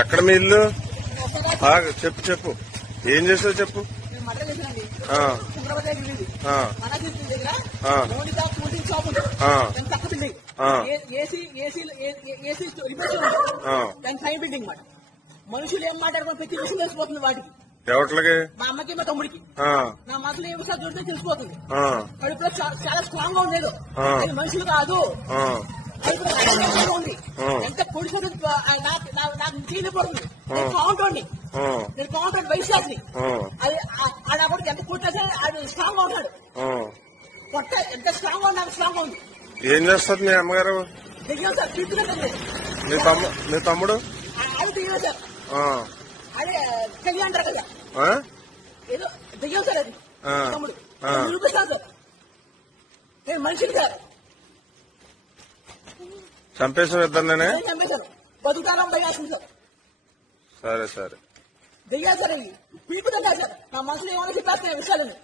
ఎక్కడ మీ ఇల్లు? చెప్పు చెప్పు, ఏం చేసావు చెప్పు. మనుషులు ఏం మాట్లాడుకుని ప్రతి విషయం తెలిసిపోతుంది వాటికి. ఎవట్లకి? మా అమ్మకి మా తమ్ముడికి. నా మనసులో ఏ విషయాలు చూస్తే తెలిసిపోతుంది. కడుపులో చాలా స్ట్రాంగ్ గా ఉండేది. అది మనుషులు కాదు. ఉంది ఎంత పొడిచి నాకు చేయలేకపోతుంది. నేను కావుంటోండి, నేను కావుంటాడు వయసుని. అది ఆడ కూడా ఎంత కొట్టేసే అది స్ట్రాంగ్ గా ఉంటాడు. పొట్ట ఎంత స్ట్రాంగ్ గా నాకు స్ట్రాంగ్ గా ఉంది. ఏం చేస్తారు మీ అమ్మగారు? దిగాం సార్, తీసుకున్నాండి. మీ తమ్ముడు? అది దిగాం సార్, అదే తెలియ అంటారు కదా, ఏదో దిగాం సార్. అది తమ్ముడు నిరూపిస్తాను సార్. నేను మనిషిని సార్. చంపేసాను ఇద్దరినే? చంపేశాను. బతుకుతానం భయాసం సార్. సరే సరే దిగా సార్. అది పీకుతుందా సార్. నా మనసులో ఏమైనా చెప్పేస్తాయి విషయాలని.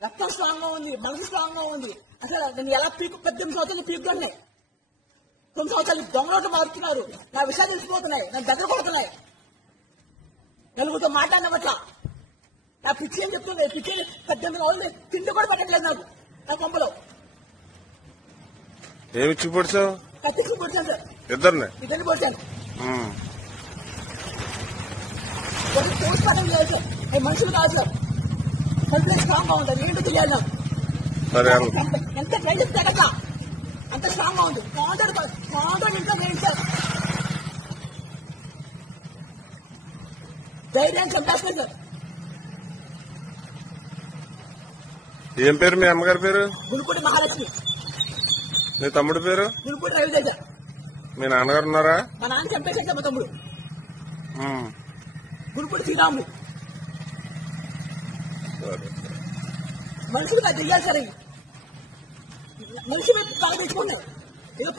రక్తం స్ట్రాంగ్ గా ఉంది, మనసు స్ట్రాంగ్ గా ఉంది. అసలు నేను ఎలా 18 సంవత్సరాలు పీకుతున్నాయి. 9 సంవత్సరాలు దొంగలోటు మారుతున్నారు. నా విషయాలు తెలిసిపోతున్నాయి, నా దగ్గర పడుతున్నాయి. నలుగురితో మాట్లాడినట్లా నా పిచ్చి ఏం చెప్తుంది. పిచ్చి 18 రోజులు తిండి కూడా పెట్టట్లేదు నాకు. నా కొంపలో ఏమిచ్చి పొడిచావు? కత్తికి పొడిచాను సార్. ఇద్దరిని పొడిచాను. పోస్ట్మార్టం చేయాలి సార్. అవి మనుషులు కాదు సార్. కడుపులో స్ట్రాంగ్ గా ఉంటుంది. ఏంటో తెలియాలి నాకు. ఎంత ట్రై చెప్తే కదా అంత స్ట్రాంగ్ గా ఉంది. కాంటాక్ట్ ఇంకా లేదు సార్. ధైర్యం చంపేస్తాను సార్. ఏం పేరు మీ అమ్మగారి పేరు? గురుపూడి మహాలక్ష్మి. మీ తమ్ముడి పేరు? గురుపూడి రవితేజ. మీ నాన్నగారు ఉన్నారా? మా నాన్న చంపేశాక మా తమ్ముడు గురుపూడి శ్రీరాములు. మనుషులు నాకు తెలియాలి సార్. మనిషి కాలు తెచ్చుకున్నాయి. ఏదో